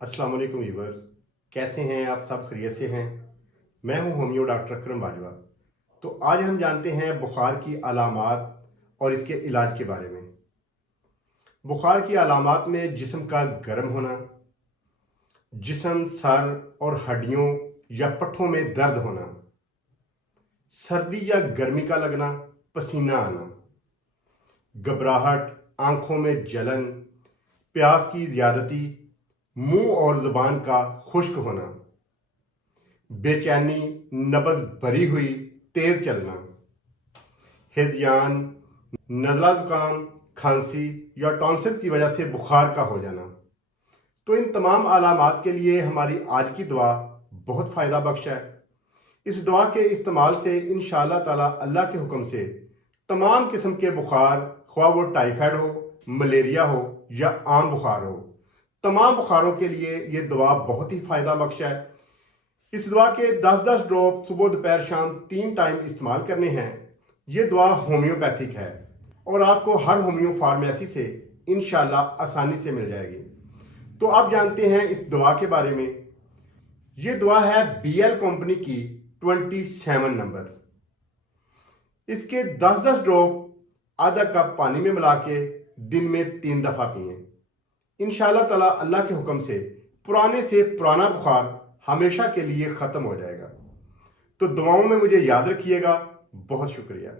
अस्सलाम वालेकुम व्यूवर्स, कैसे हैं आप? सब खैरियत से हैं? मैं हूं होमियो डॉक्टर अकरम बाजवा। तो आज हम जानते हैं बुखार की अलामात और इसके इलाज के बारे में। बुखार की अलामात में जिस्म का गर्म होना, जिस्म, सर और हड्डियों या पट्ठों में दर्द होना, सर्दी या गर्मी का लगना, पसीना आना, घबराहट, आंखों में जलन, प्यास की ज़्यादती, मुंह और ज़ुबान का खुश्क होना, बेचैनी, नब्ज़ भरी हुई, तेज चलना, हिज़यान, नज़ला ज़ुकाम, खांसी या टॉन्सिल की वजह से बुखार का हो जाना। तो इन तमाम अलामात के लिए हमारी आज की दुआ बहुत फ़ायदा बख्श है। इस दुआ के इस्तेमाल से इंशाअल्लाह ताला अल्लाह के हुक्म से तमाम किस्म के बुखार, ख्वाह वो टाइफाइड हो, मलेरिया हो या आम बुखार हो, तमाम बुखारों के लिए ये दुआ बहुत ही फ़ायदा बख्श है। इस दुआ के 10-10 ड्रॉप सुबह दोपहर शाम 3 टाइम इस्तेमाल करने हैं। ये दुआ होम्योपैथिक है और आपको हर होम्यो फार्मेसी से इंशाअल्लाह आसानी से मिल जाएगी। तो आप जानते हैं इस दुआ के बारे में। ये दुआ है BL कंपनी की 27 नंबर। इसके 10-10 ड्रॉप आधा कप पानी में मिला के दिन में 3 दफ़ा पिएं। इंशाअल्लाह ताला अल्लाह के हुक्म से पुराने से पुराना बुखार हमेशा के लिए ख़त्म हो जाएगा। तो दुआओं में मुझे याद रखिएगा। बहुत शुक्रिया।